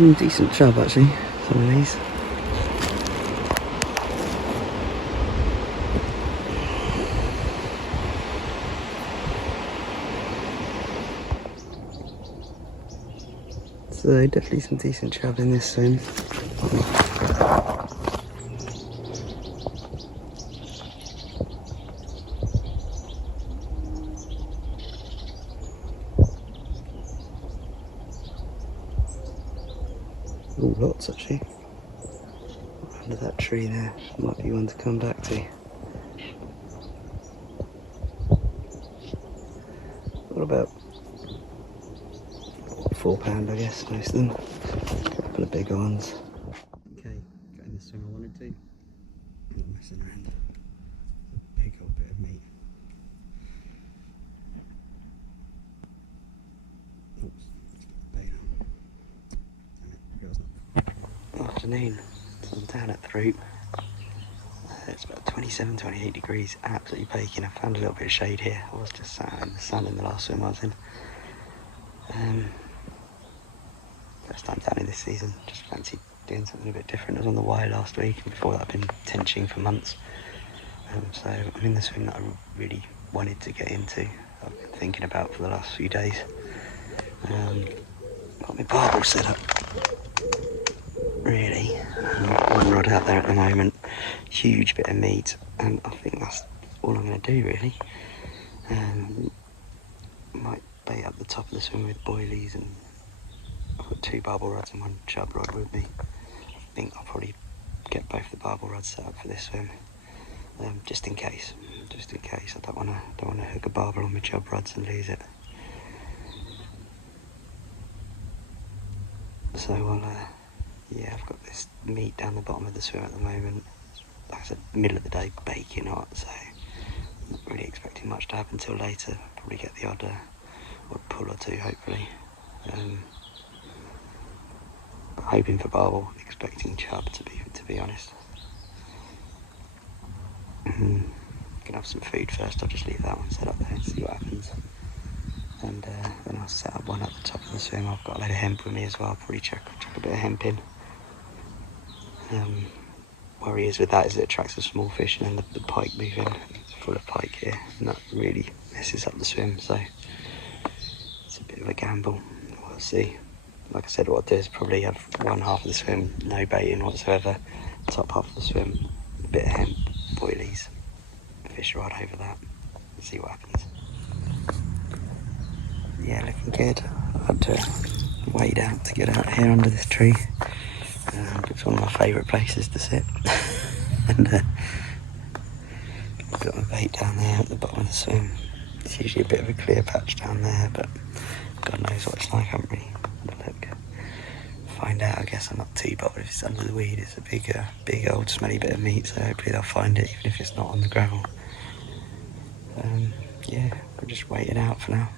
Decent chub actually, some of these. So definitely some decent chub in this swim. Oh, lots actually. Under that tree there, might be one to come back to. What about £4, I guess, most of them. A couple of bigger ones. Okay, got in the swim I wanted to. I'm not messing around. A big old bit of meat. Oops, let's get the bait on. Afternoon, so I'm down at Throop. It's about 27, 28 degrees, absolutely baking. I found a little bit of shade here. I was just sat in the sun in the last swim I was in. First time down in this season, just fancied doing something a bit different. I was on the wire last week, and before that I've been tenching for months. So I'm in the swim that I really wanted to get into, I've been thinking about for the last few days. Got my barbel set up, really. One rod out there at the moment, huge bit of meat, and I think that's all I'm going to do really. Might bait up the top of the swim with boilies, and I've got 2 barbel rods and 1 chub rod with me. I think I'll probably get both the barbel rods set up for this swim, just in case. I don't want to hook a barbel on my chub rods and lose it. So yeah, I've got this meat down the bottom of the swim at the moment. Like I said, middle of the day, baking hot, so I'm not really expecting much to happen until later. Probably get the odd pull or two, hopefully. Hoping for barbel, expecting chub, to be honest. Gonna have some food first. I'll just leave that one set up there and see what happens. And then I'll set up one at the top of the swim. I've got a load of hemp with me as well. I'll probably chuck a bit of hemp in. Worry is with that is it attracts the small fish, and then the pike move in. It's full of pike here, and that really messes up the swim. So it's a bit of a gamble. We'll see. Like I said, what I'll do is probably have one half of the swim no baiting whatsoever, top half of the swim a bit of hemp, boilies, fish rod over that, and see what happens. Yeah, looking good. I had to wade out to get out here under this tree. It's one of my favourite places to sit. And I've got my bait down there at the bottom of the swim. It's usually a bit of a clear patch down there, but God knows what it's like. I haven't really had a look. Find out, I guess I'm not too bothered if it's under the weed. It's a big old smelly bit of meat, so hopefully they'll find it even if it's not on the gravel. Yeah, I'll just wait it out for now.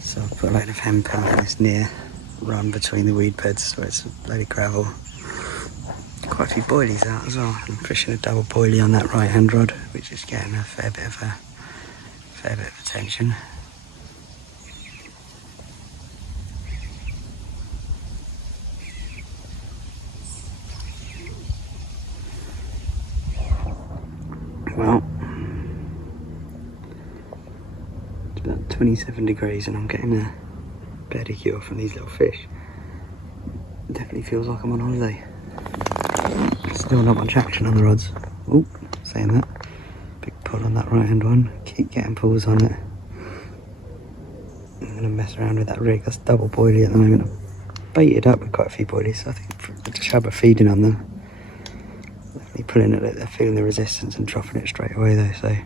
So I'll put a load of hemp on this near run between the weed beds where it's a load of gravel. Quite a few boilies out as well. I'm fishing a double boilie on that right hand rod, which is getting a fair bit of attention. Well, it's about 27 degrees and I'm getting a pedicure from these little fish. It definitely feels like I'm on holiday. Still not much action on the rods. Oh, saying that. Big pull on that right hand one. Keep getting pulls on it. I'm going to mess around with that rig. That's double boilie at the moment. I've baited up with quite a few boilies, so I think the chub are feeding on them. Definitely pulling it, they're feeling the resistance and dropping it straight away though, so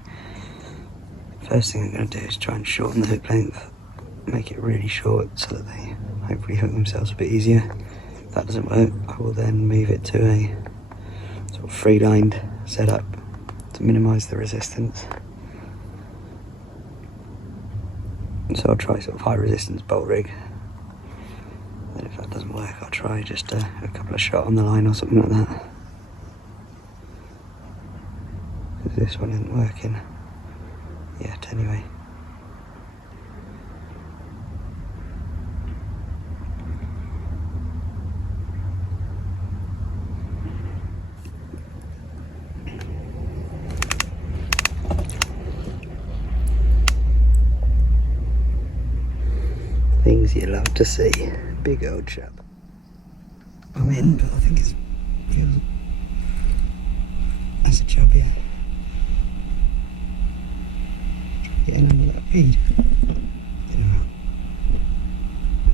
first thing I'm going to do is try and shorten the hook length, make it really short so that they hopefully hook themselves a bit easier. If that doesn't work, I will then move it to a sort of free-lined setup to minimise the resistance. So I'll try sort of high resistance bolt rig. Then if that doesn't work, I'll try just a couple of shot on the line or something like that. Because this one isn't working yet anyway. as you love to see. Big old chub. I'm in, but I think it's feels that's a chub, yeah. Get in under that feed.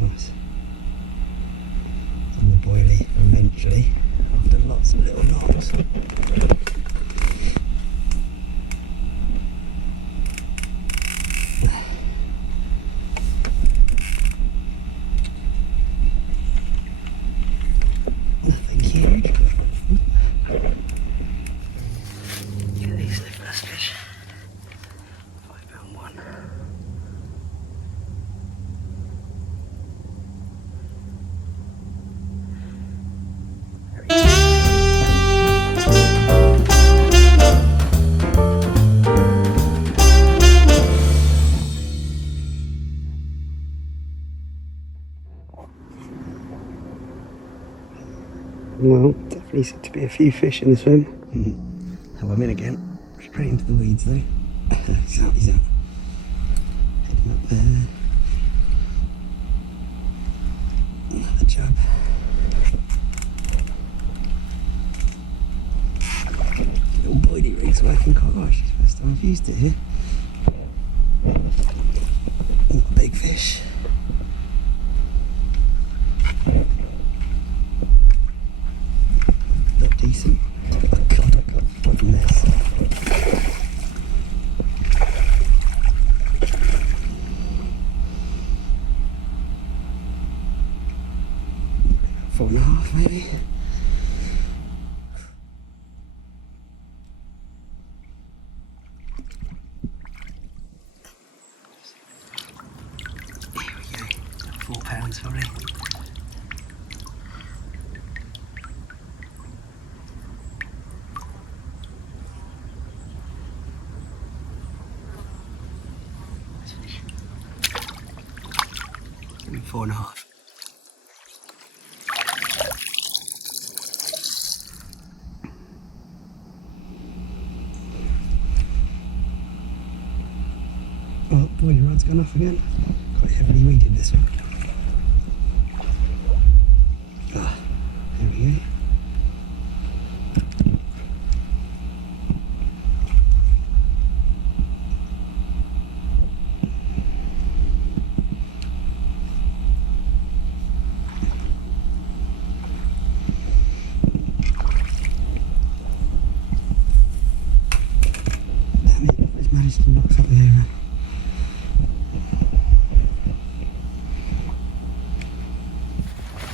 Nice. On the boilie eventually, after lots of little knocks. Nothing huge, but look at these little fish. £5 one. Well, definitely seem to be a few fish in the swim. Have I'm in again. Straight into the weeds though. He's out, he's out. Head him up there. Another chub. Little boilie rig's working quite well. It's the first time I've used it here. Not a big fish. Decent. Oh God, I got what a mess. Four and a half, maybe. Here we go. £4 already. Four and a half. Oh, boilie rod's gone off again. Quite heavily weeded this one. Ah, there we go. Managed to knock something over.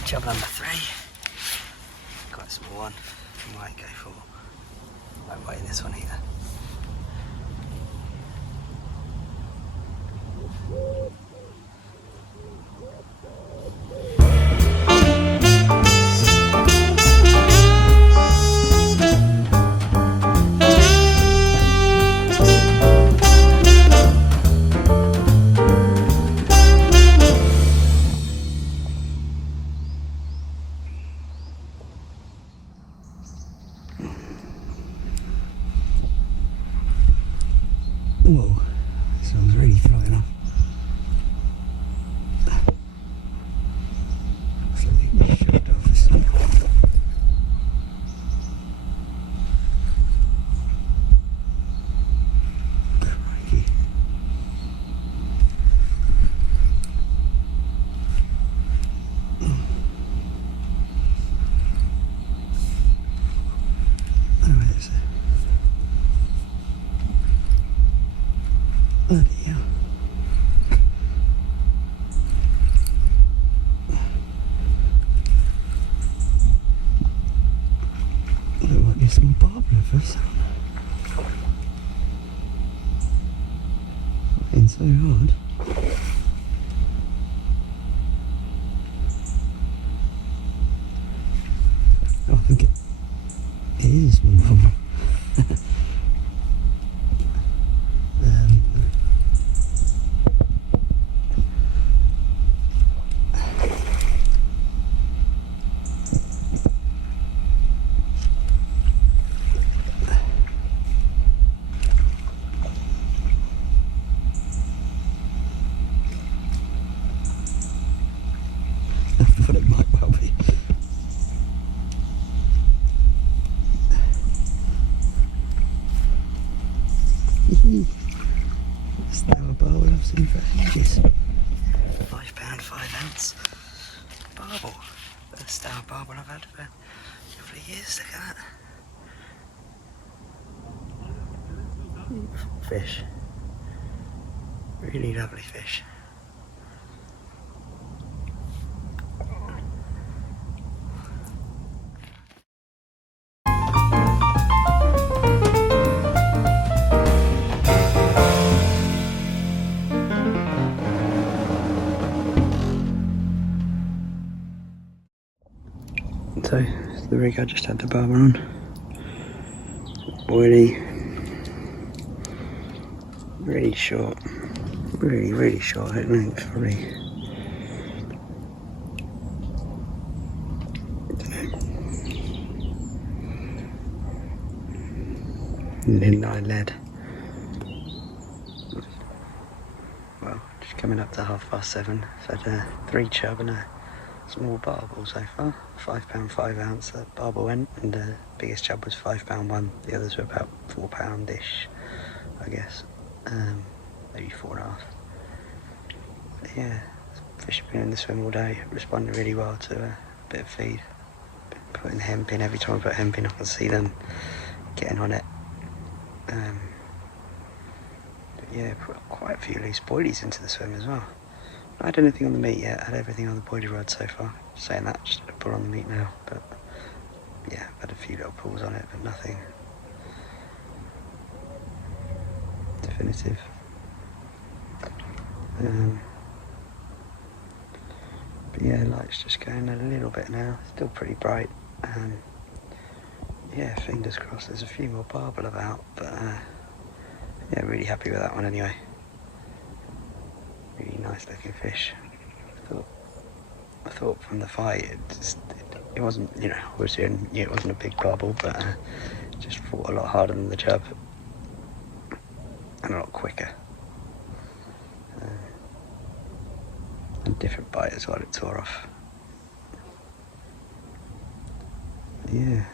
Chub number 3. Quite a small one. Might go for. Won't weigh this one either. Whoa, this one's really flying off. chance. Barbel. First Stour barbel I've had for a couple of years. Look at that. Beautiful fish. Really lovely fish. So, it's the rig I just had the barbel on. Oily. Really short. Really short hook length, probably. Linline lead. Well, just coming up to 7:30. I've had 3 chub and a small barbel so far. £5, 5oz that barbel went, and the biggest chub was £5 one. The others were about £4-ish, I guess. Maybe 4.5. Yeah, fish have been in the swim all day, responding really well to a bit of feed. Been putting hemp in. Every time I put hemp in I can see them getting on it. But yeah, put quite a few loose boilies into the swim as well. Not had anything on the meat yet. I had everything on the boilie rod so far. Saying that, just had a pull on the meat now. But yeah, I've had a few little pulls on it, but nothing definitive. But yeah, light's just going a little bit now. Still pretty bright. Yeah, fingers crossed there's a few more barbel about. But yeah, really happy with that one anyway. Really nice looking fish. I thought from the fight it wasn't, you know, obviously I knew it wasn't a big barbel, but just fought a lot harder than the chub and a lot quicker. And different bite as well, it tore off. But yeah.